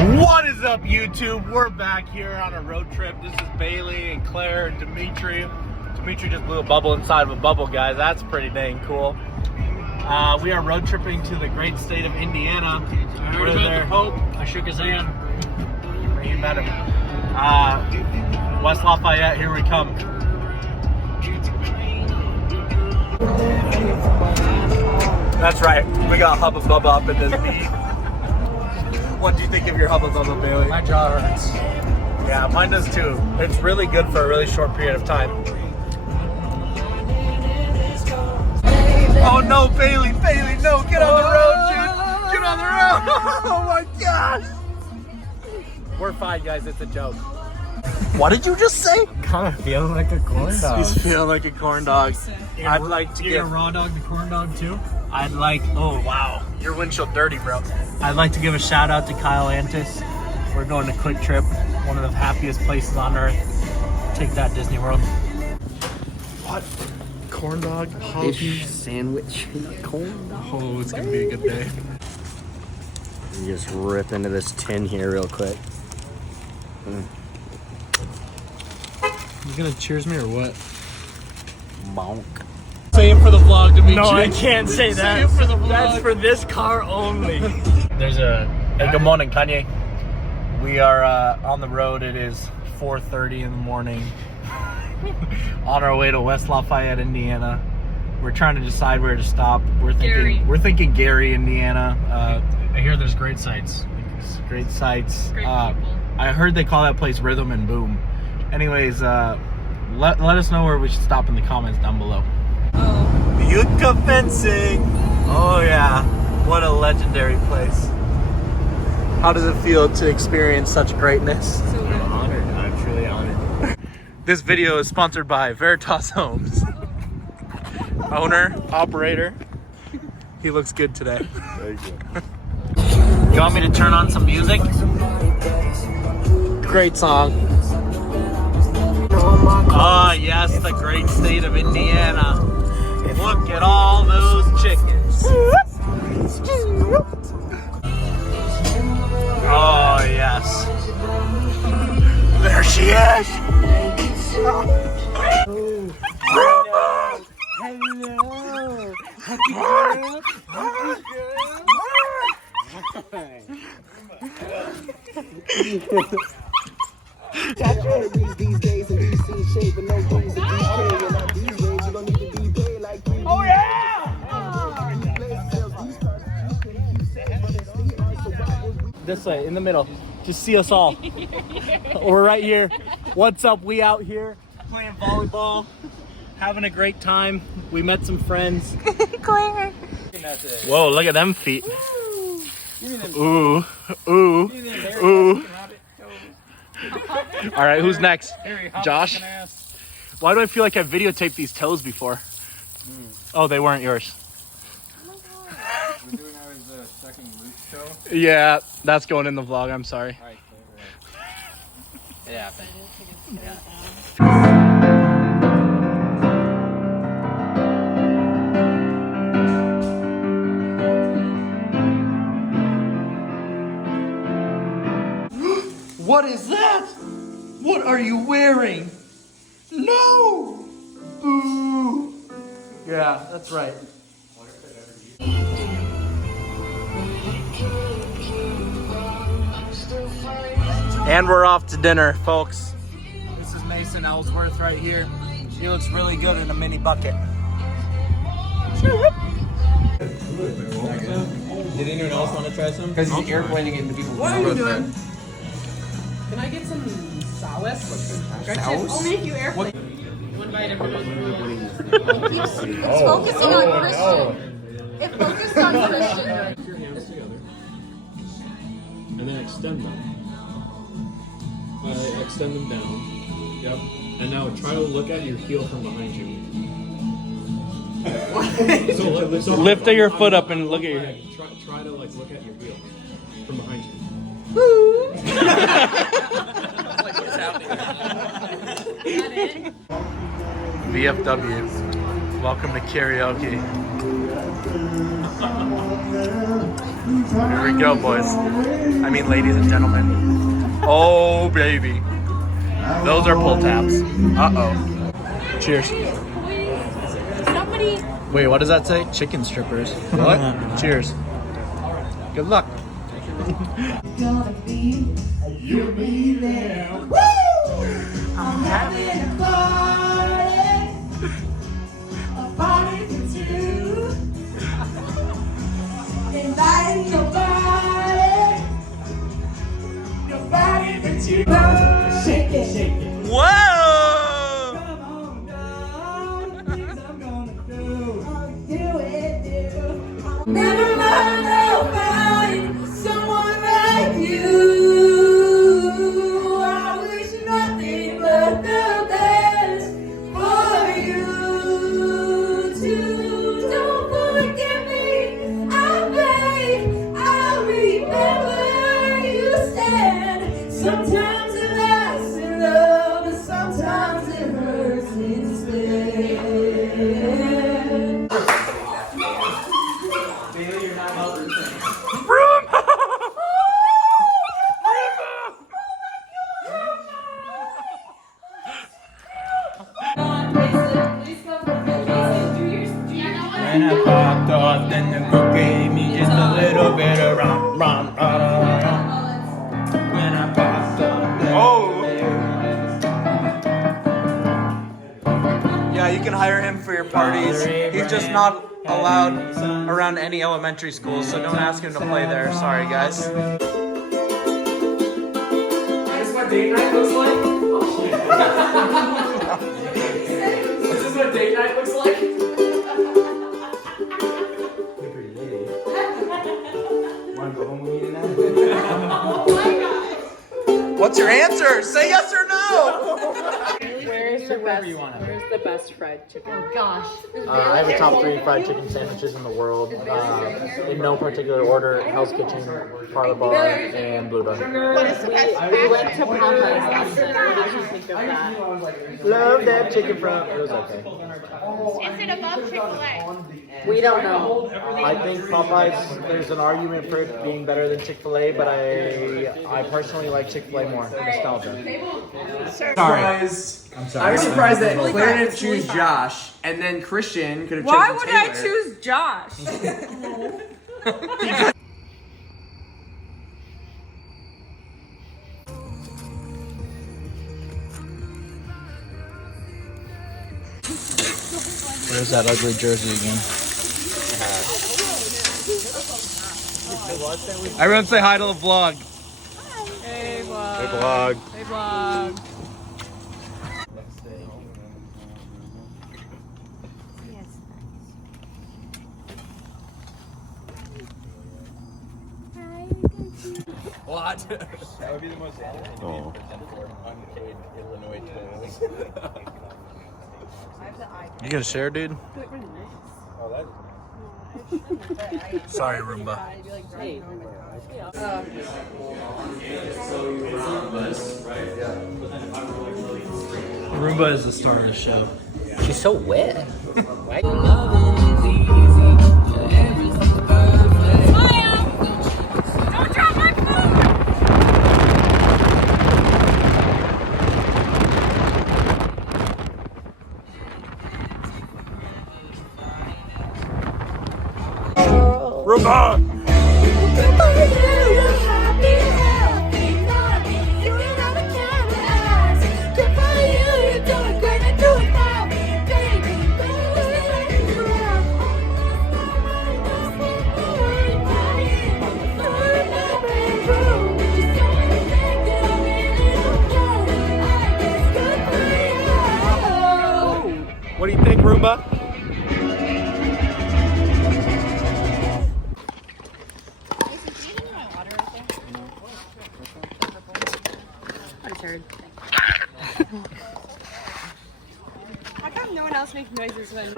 What is up, YouTube? We're back here on a road trip. This is Bailey and Claire and Dimitri. Dimitri just blew a bubble inside of a bubble, guys. That's pretty dang cool. We are road tripping to the great state of Indiana. We're there. Pope. I shook his hand. You met him. West Lafayette, here we come. That's right. We got Hubba Bubba up in this beat. What do you think of your Hubba Bubba, Bailey? My jaw hurts. Yeah, mine does too. It's really good for a really short period of time. Oh no, Bailey, no, get on the road, dude. Get on the road. Oh my gosh. We're fine, guys, it's a joke. What did you just say? Kind of feeling like a corn dog. He's feeling like a corn dog. I'd like to get a raw dog the corn dog too. I'd like, oh wow, your windshield dirty, bro. I'd like to give a shout out to Kyle Antis. We're going to Quick Trip, one of the happiest places on earth. Take that, Disney World. What? Corn dog, fish sandwich, corn dog. Oh, it's gonna be a good day. You just rip into this tin here real quick. You gonna cheers me or what? Bonk. Say it for the vlog, Dimitri. No, I can't say that. Say it for the vlog. That's for this car only. There's a... Hey, good morning, Kanye. We are on the road. It is 4:30 in the morning. On our way to West Lafayette, Indiana. We're trying to decide where to stop. We're thinking Gary, Indiana. I hear there's great sights. Great sights. Great people. I heard they call that place Rhythm and Boom. Anyways, let us know where we should stop in the comments down below. Oh. Utica fencing. Oh yeah, what a legendary place. How does it feel to experience such greatness? So good. I'm honored. I'm truly honored. This video is sponsored by Veritas Homes. Owner, operator. He looks good today. Thank you. You want me to turn on some music? Great song. Ah, yes, the great state of Indiana. Look at all those chickens. Oh, yes. There she is. Oh yeah! This way, in the middle. Just see us all. We're right here. What's up? We out here playing volleyball, having a great time. We met some friends. Claire. Whoa, look at them feet. Ooh, ooh, ooh. All right, who's next? Josh? Why do I feel like I've videotaped these toes before? Oh, they weren't yours. We're doing our second loop show. Yeah, that's going in the vlog. I'm sorry. Alright, yeah. What is that? What are you wearing? No! Ooh. Yeah, that's right. And we're off to dinner, folks. This is Mason Ellsworth right here. He looks really good in a mini bucket. Did anyone else want to try some? Because he's airplaning into people's What are you doing? Can I get some solace? Sauce? I'll make you air. One bite everyone. It's focusing on Christian. It focused on Christian. Put your hands together. And then extend them. Extend them down. Yep. And now try to look at your heel from behind you. So Lift your foot up and look at your head. Try to like look at your heel from behind you. VFW. Welcome to karaoke. Here we go, boys. I mean, ladies and gentlemen. Oh, baby. Those are pull tabs. Uh-oh. Cheers. Somebody. Wait, what does that say? Chicken strippers. What? Cheers. Good luck. Gonna be you'll be there. Woo! I'm having a party for two. Inviting nobody but you. Shake it, shake it. Whoa! Come on, girl. Things I'm gonna do. I'll do it, do. I'll never let nobody, someone like you. I wish nothing but the best for you too. Don't forget me, I'll pray, I'll remember you stand. Sometimes it lasts in love, and sometimes it hurts instead. When I popped off, then the cook gave me just a little bit of rum. When I popped off, Yeah, you can hire him for your parties. He's just not allowed around any elementary schools, so don't ask him to play there. Sorry, guys. Is this what date night looks like? Is this what date night looks like? Wanna go home with me tonight? What's your answer? Say yes or no! Where's the best fried chicken? Oh gosh. I have a top 3 fried chicken sandwiches in the world. In no particular order: Hell's Kitchen, Parlor Bar, and Blue Bar. We went to Popeyes last night. What did you think of that? Love that chicken from. It was okay. Is it above Chick-fil-A? We don't know. I think Popeyes, there's an argument for it being better than Chick-fil-A, but I personally like Chick-fil-A more. Nostalgia. Surprise. I'm I sorry. was surprised that Claire didn't choose Josh, and then Christian could have chosen Why would I Taylor. choose Josh? Where's that ugly jersey again? Everyone say hi to the vlog. Hey vlog. Hey vlog. Hey vlog. What? That would be the most Oh. unpaid Illinois tolls. You gonna share, dude? Oh, that Sorry, Roomba. Roomba is the star of the show. She's so wet. Why? Don't drop my phone! Roomba! What do you think, Roomba? How come no one else makes noises when...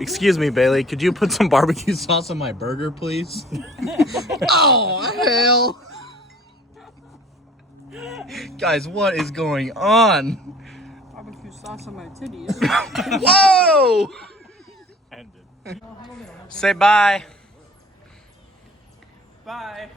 Excuse me, Bailey. Could you put some barbecue sauce on my burger, please? Oh, hell. Guys, what is going on? Barbecue sauce on my titties. Whoa! Say bye. Bye.